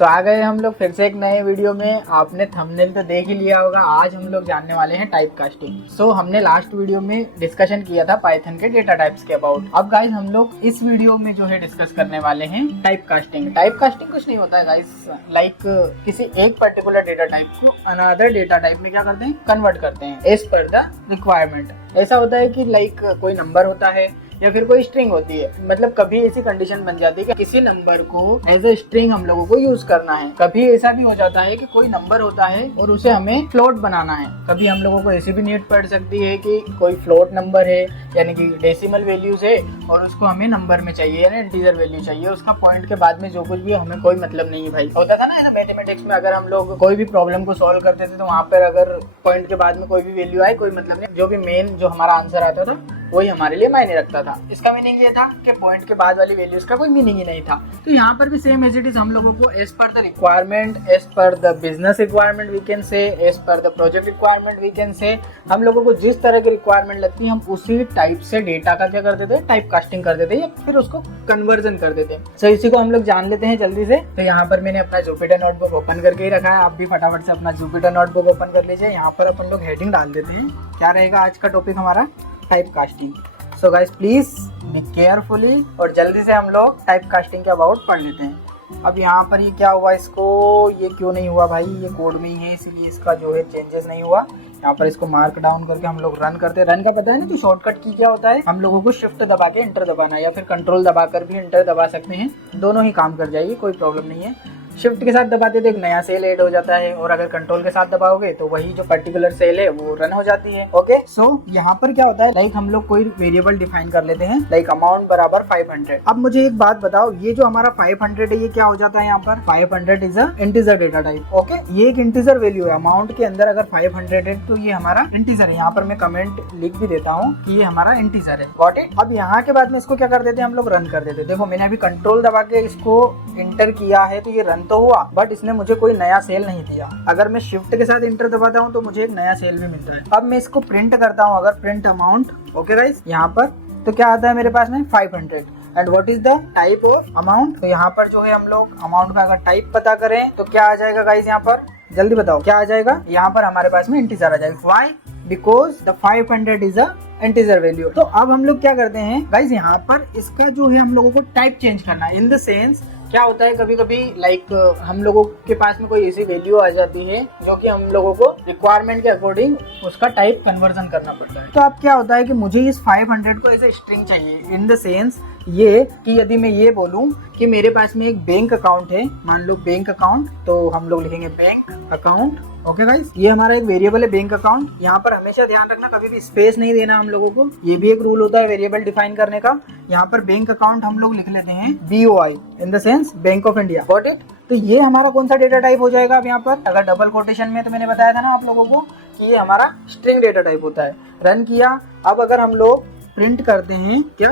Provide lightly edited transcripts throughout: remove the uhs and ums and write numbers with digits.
सो आ गए हम लोग फिर से एक नए वीडियो में। आपने थंबनेल तो देख ही लिया होगा। आज हम लोग जानने वाले हैं टाइप कास्टिंग। सो हमने लास्ट वीडियो में डिस्कशन किया था पाइथन के डेटा टाइप्स के अबाउट। अब गाइस हम लोग इस वीडियो में जो है डिस्कस करने वाले हैं टाइप कास्टिंग। टाइप कास्टिंग कुछ नहीं होता है गाइस, लाइक किसी एक पर्टिकुलर डेटा टाइप को अनदर डेटा टाइप में क्या करते हैं, कन्वर्ट करते हैं एज पर द रिक्वायरमेंट। ऐसा होता है कि लाइक कोई नंबर होता है या फिर कोई स्ट्रिंग होती है, मतलब कभी ऐसी कंडीशन बन जाती है कि किसी नंबर को एज ए स्ट्रिंग हम लोगों को यूज करना है। कभी ऐसा भी हो जाता है कि कोई नंबर होता है और उसे हमें फ्लोट बनाना है। कभी हम लोगों को ऐसी भी नीड पड़ सकती है कि कोई फ्लोट नंबर है, यानी कि डेसिमल वैल्यूज है और उसको हमें नंबर में चाहिए, यानी इंटीजर वैल्यू चाहिए। उसका पॉइंट के बाद में जो कुछ भी हमें कोई मतलब नहीं है भाई। होता था ना मैथमेटिक्स में, अगर हम लोग कोई भी प्रॉब्लम को सॉल्व करते थे तो वहाँ पर अगर पॉइंट के बाद में कोई भी वैल्यू आए कोई मतलब नहीं, जो भी मेन जो हमारा आंसर आता था वही हमारे लिए मायने रखता था। इसका मीनिंग ये था कि पॉइंट के बाद वाली वैल्यूज का कोई मीनिंग ही नहीं था। तो यहाँ पर भी सेम एज इट इज हम लोगों को as per the requirement, as per the business requirement we can say, as per the project requirement we can say, हम लोगों को जिस तरह की रिक्वायरमेंट लगती है हम उसी टाइप से डेटा का क्या करते थे, टाइप कास्टिंग कर देते या फिर उसको कन्वर्जन कर देते। सो इसी को हम लोग जान लेते हैं जल्दी से। तो यहाँ पर मैंने अपना जुपिटर नोटबुक ओपन करके ही रखा है। आप भी फटाफट से अपना जुपिटर नोटबुक ओपन कर लीजिए। यहाँ पर अपन लोग हेडिंग डाल देते हैं। क्या रहेगा आज का टॉपिक हमारा, type casting. So guys please be carefully और जल्दी से हम लोग टाइप कास्टिंग के अबाउट पढ़ लेते हैं। अब यहाँ पर ये क्या हुआ, इसको ये क्यों नहीं हुआ भाई, ये कोड में ही है इसीलिए इसका जो है चेंजेस नहीं हुआ। यहाँ पर इसको मार्क डाउन करके हम लोग रन करते हैं। रन का पता है ना तो शॉर्टकट की क्या होता है, हम लोगों को शिफ्ट दबा के इंटर दबाना है या फिर कंट्रोल दबा कर भी इंटर दबा सकते हैं, दोनों ही काम कर जाएगी, कोई प्रॉब्लम नहीं है। शिफ्ट के साथ दबाते तो एक नया सेल ऐड हो जाता है और अगर कंट्रोल के साथ दबाओगे तो वही जो पर्टिकुलर सेल है वो रन हो जाती है। ओके, सो यहाँ पर क्या होता है, लाइक हम लोग कोई वेरिएबल डिफाइन कर लेते हैं, लाइक अमाउंट बराबर 500। अब मुझे एक बात बताओ, ये जो हमारा 500 है ये क्या हो जाता है, यहाँ पर 500 is a integer data type. Okay, ये एक इंटीजर वैल्यू है। अमाउंट के अंदर अगर 500 है तो ये हमारा इंटीजर है। यहाँ पर मैं कमेंट लिख भी देता हूँ कि ये हमारा इंटीजर है। Got it. अब यहाँ के बाद में इसको क्या कर देते हैं, हम लोग रन कर देते हैं। देखो मैंने अभी कंट्रोल दबा के इसको इंटर किया है तो ये रन तो हुआ, बट इसने मुझे कोई नया सेल नहीं दिया। अगर मैं शिफ्ट के साथ इंटर दबाता हूँ तो मुझे एक नया सेल भी मिल रहा है। अब मैं इसको प्रिंट करता हूँ, अगर प्रिंट अमाउंट, ओके गाइस, यहाँ पर तो क्या आता है मेरे पास में 500 and what is the type of amount. तो यहाँ पर जो है हम लोग अमाउंट का अगर टाइप पता करें तो क्या आ जाएगा गाइस, यहाँ पर जल्दी बताओ क्या आ जाएगा। यहाँ पर हमारे पास में इंटीजर आ जाएगा। Why, because the 500 is a integer value. तो अब हम लोग क्या करते हैं गाइस, यहाँ पर इसका जो है हम लोगों को टाइप चेंज करना है। इन द सेंस क्या होता है, कभी कभी लाइक हम लोगों के पास में कोई ऐसी वैल्यू आ जाती है जो कि हम लोगों को रिक्वायरमेंट के अकॉर्डिंग उसका टाइप कन्वर्जन करना पड़ता है। तो अब क्या होता है कि मुझे इस 500 को ऐसे स्ट्रिंग चाहिए। इन द सेंस ये कि यदि मैं ये बोलूं कि मेरे पास में एक बैंक अकाउंट है, मान लो बैंक अकाउंट, तो हम लोग लिखेंगे बैंक अकाउंट। ओके गाइस, ये हमारा एक वेरिएबल है बैंक अकाउंट। यहाँ पर हमेशा ध्यान रखना कभी भी स्पेस नहीं देना हम लोगों को, ये भी एक रूल होता है वेरिएबल डिफाइन करने का। यहाँ पर बैंक अकाउंट हम लोग लिख लेते हैं BOI, in the sense bank of India. Got it. तो ये हमारा कौन सा डेटा टाइप हो जाएगा अब यहाँ पर, अगर डबल कोटेशन में, तो मैंने बताया था ना आप लोगों को कि ये हमारा स्ट्रिंग डेटा टाइप होता है। रन किया। अब अगर हम लोग प्रिंट करते हैं क्या,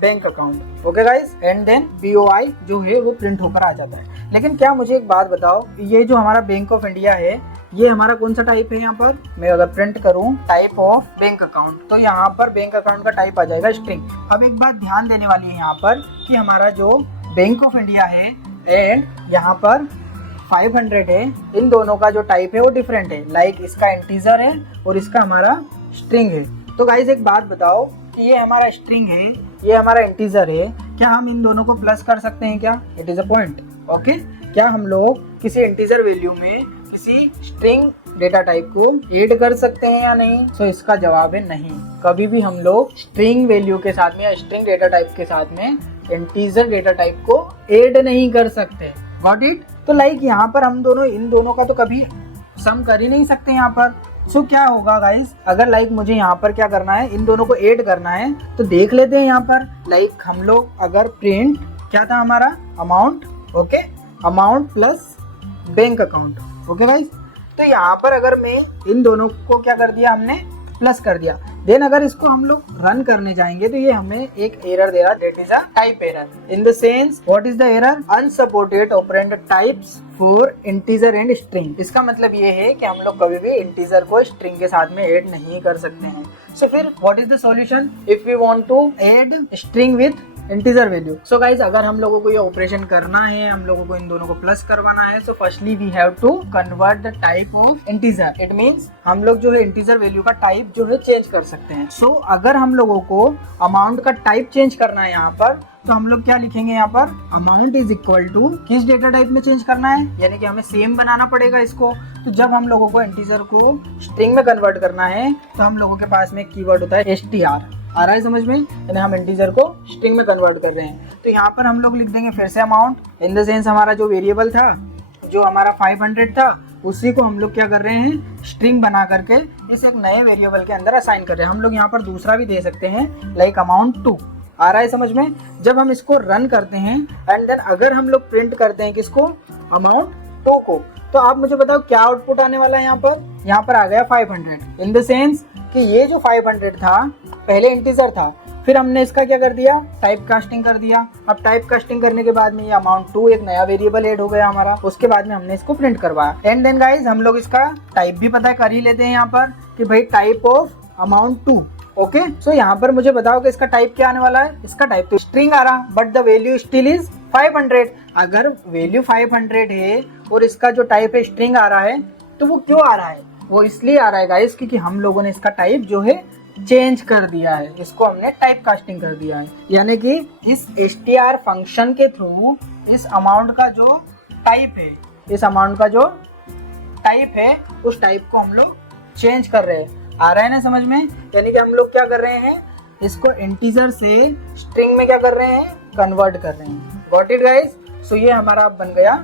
bank account, okay guys, and then BOI जो है वो प्रिंट होकर आ जाता है। लेकिन क्या मुझे एक बात बताओ, ये जो हमारा बैंक ऑफ इंडिया है ये हमारा कौन सा टाइप है, यहाँ पर मैं अगर प्रिंट करूं टाइप ऑफ बैंक अकाउंट तो यहाँ पर बैंक अकाउंट का टाइप आ जाएगा स्ट्रिंग। अब एक बात ध्यान देने वाली है यहाँ पर कि हमारा जो बैंक ऑफ इंडिया है एंड यहाँ पर 500 है, इन दोनों का जो टाइप है वो डिफरेंट है। लाइक इसका इंटीजर है और इसका हमारा स्ट्रिंग है। तो गाइस एक बात बताओ कि ये हमारा स्ट्रिंग है, ये हमारा इंटीजर है, क्या हम इन दोनों को प्लस कर सकते हैं क्या, it is a point. Okay, क्या हम लोग किसी इंटीजर वैल्यू में किसी स्ट्रिंग डेटा टाइप को ऐड कर सकते हैं या नहीं। सो इसका जवाब है नहीं। कभी भी हम लोग स्ट्रिंग वैल्यू के साथ में या स्ट्रिंग डेटा टाइप के साथ में इंटीजर डेटा टाइप को ऐड नहीं कर सकते। Got it. तो लाइक यहाँ पर हम दोनों इन दोनों का तो कभी सम कर ही नहीं सकते यहाँ पर। सो क्या होगा गाइस, अगर लाइक मुझे यहाँ पर क्या करना है, इन दोनों को ऐड करना है तो देख लेते हैं यहाँ पर। लाइक हम लोग अगर प्रिंट क्या था हमारा amount, okay, amount plus bank account, okay guys. तो यहाँ पर अगर मैं इन दोनों को क्या कर दिया, हमने प्लस कर दिया, देन अगर इसको हम लोग रन करने जाएंगे तो ये हमें एक एरर दे रहा है, that is a type error. In the sense what is the error, unsupported operand types for integer and string. इसका मतलब ये है कि हम लोग कभी भी इंटीजर को स्ट्रिंग के साथ में ऐड नहीं कर सकते हैं। सो फिर what is the solution, if we want to add string with integer value. So guys अगर हम लोगों को ये ऑपरेशन करना है, हम लोगों को इन दोनों को प्लस करवाना है, so firstly we have to convert the type of integer. It means हम लोग जो है इंटीजर वैल्यू का टाइप जो है चेंज कर सकते हैं। सो अगर हम लोगों को अमाउंट का टाइप चेंज करना है यहाँ पर, तो हम लोग क्या लिखेंगे यहाँ पर, अमाउंट इज इक्वल टू किस डेटा टाइप में चेंज करना है, यानी कि हमें सेम बनाना पड़ेगा इसको। तो जब हम लोगों को इंटीजर को स्ट्रिंग में कन्वर्ट करना है तो हम लोगों के पास में एक कीवर्ड होता है str। आ रहा है समझ में, यानी हम इंटीजर को स्ट्रिंग में कन्वर्ट कर रहे हैं। तो यहाँ पर हम लोग लिख देंगे फिर से अमाउंट, इन द सेंस हमारा जो वेरिएबल था, जो हमारा 500 था, उसी को हम लोग क्या कर रहे हैं, स्ट्रिंग बना करके इस एक नए वेरिएबल के अंदर असाइन कर रहे हैं। हम लोग यहाँ पर दूसरा भी दे सकते हैं, लाइक अमाउंट 2। आ रहा है समझ में। जब हम इसको रन करते हैं एंड देन अगर हम लोग प्रिंट करते हैं किसको, अमाउंट 2 को, तो आप मुझे बताओ क्या आउटपुट आने वाला है यहाँ पर। यहाँ पर आ गया 500, इन द सेंस कि ये जो 500 था पहले इंटीजर था, फिर हमने इसका क्या कर दिया, टाइप कास्टिंग कर दिया। अब टाइप कास्टिंग करने के बाद में ये अमाउंट 2 एक नया वेरिएबल ऐड हो गया हमारा, उसके बाद में हमने इसको प्रिंट करवाया। एंड देन गाइज हम लोग इसका टाइप भी पता कर ही लेते हैं यहाँ पर कि भाई टाइप ऑफ अमाउंट 2। ओके, सो यहाँ पर मुझे बताओ कि इसका टाइप क्या आने वाला है। इसका टाइप तो स्ट्रिंग आ रहा, but the value still is 500। अगर वैल्यू 500 है और इसका जो टाइप है स्ट्रिंग आ रहा है, तो वो क्यों आ रहा है, वो इसलिए आ रहा है गाइस क्योंकि हम लोगों ने इसका टाइप जो है चेंज कर दिया है, इसको हमने टाइप कास्टिंग कर दिया है। यानी कि इस str फंक्शन के थ्रू इस अमाउंट का जो टाइप है, इस अमाउंट का जो टाइप है, उस टाइप को हम लोग चेंज कर रहे हैं। आ रहा है ना समझ में, यानी कि हम लोग क्या कर रहे हैं, इसको इंटीजर से स्ट्रिंग में क्या कर रहे हैं, कन्वर्ट कर रहे हैं। Got it guys. सो ये हमारा बन गया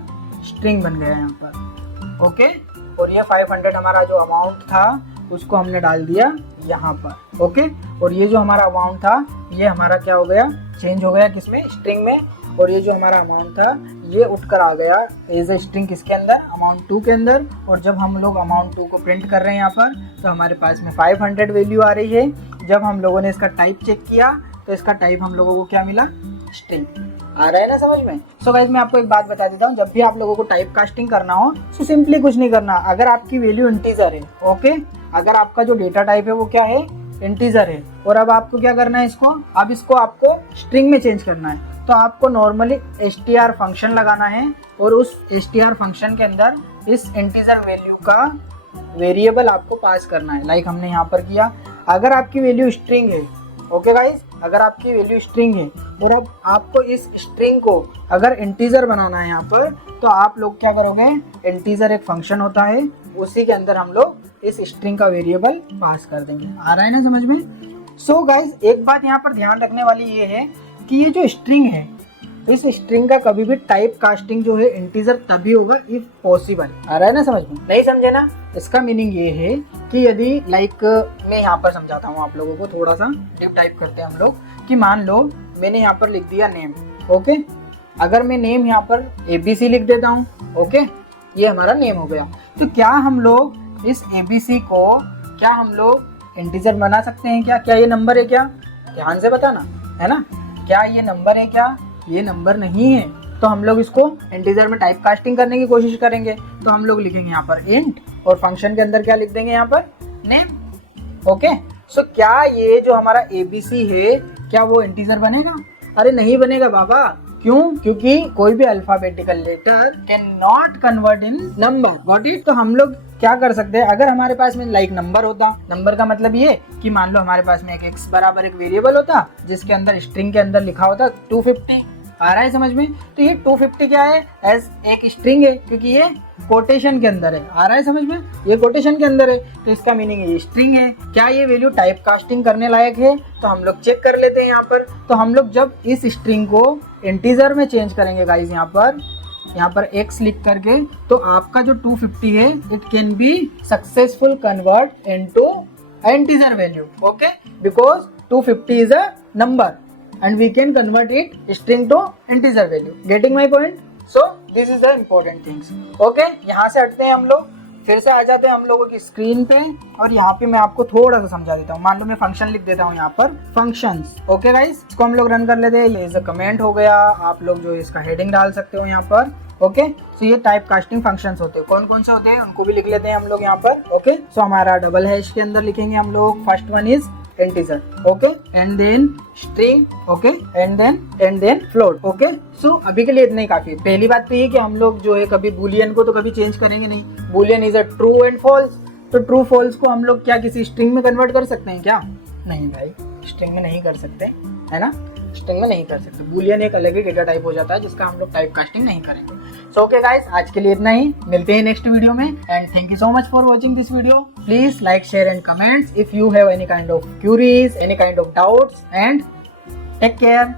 स्ट्रिंग बन गया यहाँ पर। ओके, और ये 500 हमारा जो अमाउंट था उसको हमने डाल दिया यहाँ पर। ओके, और ये जो हमारा अमाउंट था ये हमारा क्या हो गया, चेंज हो गया किसमें, स्ट्रिंग में। और ये जो हमारा अमाउंट था ये उठकर आ गया एज ए स्ट्रिंग किसके अंदर, अमाउंट 2 के अंदर। और जब हम लोग अमाउंट 2 को प्रिंट कर रहे हैं यहाँ पर, तो हमारे पास में 500 वैल्यू आ रही है। जब हम लोगों ने इसका टाइप चेक किया तो इसका टाइप हम लोगों को क्या मिला, स्ट्रिंग। आ रहा है ना समझ में। सो गाइस मैं आपको एक बात बता देता हूँ, जब भी आप लोगों को टाइप कास्टिंग करना हो तो सिंपली कुछ नहीं करना। अगर आपकी वैल्यू इंटीजर है, ओके, अगर आपका जो डेटा टाइप है वो क्या है, इंटीजर है, और अब आपको क्या करना है, इसको अब इसको आपको स्ट्रिंग में चेंज करना है, तो आपको नॉर्मली str फंक्शन लगाना है और उस str फंक्शन के अंदर इस इंटीजर वैल्यू का वेरिएबल आपको पास करना है, लाइक हमने यहाँ पर किया। अगर आपकी वैल्यू स्ट्रिंग है, ओके गाइस, अगर आपकी वैल्यू स्ट्रिंग है और अब आपको इस स्ट्रिंग को अगर इंटीजर बनाना है यहाँ पर, तो आप लोग क्या करोगे, इंटीजर एक फंक्शन होता है, उसी के अंदर हम लोग इस स्ट्रिंग का वेरिएबल पास कर देंगे। आ रहा है ना समझ में। सो गाइस एक बात यहाँ पर ध्यान रखने वाली ये है कि ये जो स्ट्रिंग है, इस स्ट्रिंग का कभी भी टाइप कास्टिंग जो है इंटीजर तभी होगा इफ पॉसिबल। आ रहा है ना समझ में, नहीं समझे ना। इसका मीनिंग ये है कि यदि लाइक मैं यहाँ पर समझाता हूँ आप लोगों को, थोड़ा सा डिप टाइप करते हैं हम लोग, कि मान लो मैंने यहाँ पर लिख दिया नेम। ओके, अगर मैं नेम यहाँ पर ABC लिख देता हूँ, ओके, ये हमारा नेम हो गया, तो क्या हम लोग इस ABC को क्या हम लोग इंटीजर बना सकते हैं क्या, ये नंबर है क्या, ध्यान से बताना है ना, क्या ये नंबर है क्या, ये नंबर नहीं है। तो हम लोग इसको इंटीजर में टाइप कास्टिंग करने की कोशिश करेंगे, तो हम लोग लिखेंगे यहाँ पर इंट और फंक्शन के अंदर क्या लिख देंगे यहाँ पर, नेम। ओके, सो क्या ये जो हमारा ABC है क्या वो इंटीजर बनेगा, अरे नहीं बनेगा बाबा। क्यों, क्योंकि कोई भी alphabetical letter can not convert in number. Got it. तो हम लोग क्या कर सकते हैं, अगर हमारे पास में लाइक नंबर होता, नंबर का मतलब ये कि मान लो हमारे पास में एक x बराबर एक वेरिएबल होता जिसके अंदर स्ट्रिंग के अंदर लिखा होता 250। आ रहा है समझ में। तो ये 250 क्या है, एज एक स्ट्रिंग है क्योंकि ये कोटेशन के अंदर है। आ रहा है समझ में, ये कोटेशन के अंदर है, तो इसका मीनिंग ये स्ट्रिंग है। क्या ये वैल्यू टाइप कास्टिंग करने लायक है, तो हम लोग चेक कर लेते हैं यहाँ पर। तो हम लोग जब इस स्ट्रिंग को इंटीजर में चेंज करेंगे गाइज, यहाँ पर x लिख करके, तो आपका जो 250 है it can be successful convert into integer value. Okay, because 250 is a number and we can convert it string to integer value. Getting my point? So this is the important things. Okay, यहाँ से हटते हैं हम लोग, फिर से आ जाते हैं हम लोगों की स्क्रीन पे, और यहाँ पे मैं आपको थोड़ा सा समझा देता हूँ। मान लो मैं फंक्शन लिख देता हूँ यहाँ पर, फंक्शंस। ओके गाइस, इसको हम लोग रन कर लेते हैं। ये कमेंट हो गया, आप लोग जो इसका हेडिंग डाल सकते हो यहाँ पर। ओके, सो ये टाइप कास्टिंग फंक्शंस होते हैं। कौन कौन से होते हैं उनको भी लिख लेते हैं हम लोग यहाँ पर। ओके, सो हमारा डबल हैश के अंदर लिखेंगे हम लोग, first one is integer, okay, and then string, okay, and then float, okay. So अभी के लिए इतना ही काफी है। पहली बात तो ये कि हम लोग जो है कभी बूलियन को तो कभी चेंज करेंगे नहीं। Boolean is a true and false, तो ट्रू फॉल्स को हम लोग क्या किसी स्ट्रिंग में कन्वर्ट कर सकते हैं क्या? नहीं भाई, स्ट्रिंग में नहीं कर सकते, है ना, स्ट्रिंग में नहीं कर सकते। बूलियन एक अलग ही डेटा टाइप हो जाता है जिसका हम लोग टाइप कास्टिंग नहीं करेंगे। सो ओके गाइस, आज के लिए इतना ही, मिलते हैं नेक्स्ट वीडियो में and thank you so much for watching this video. Please like, share and comments if you have any kind of queries, any kind of doubts, and take care.